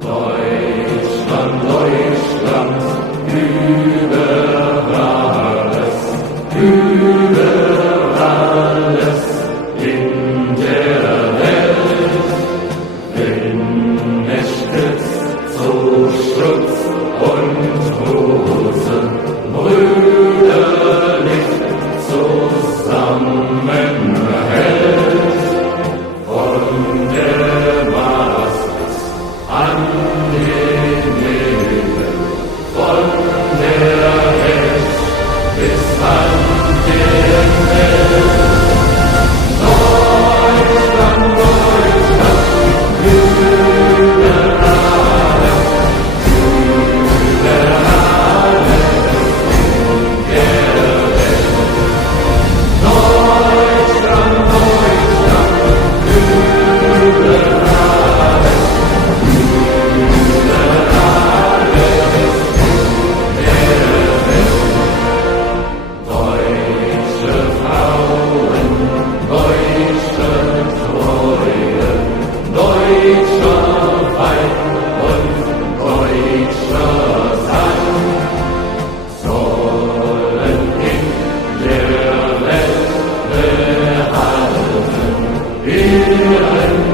Deutschland, Deutschland, über alles in der Welt, wenn es stützt zu Schutz und Hose, brüderlich zusammenhält, von der Mast an den Nebel, von der Hecht bis an den Welt. Deutschland, Deutschland, über alles in der Welt. Deutschland, Deutschland, über Ihren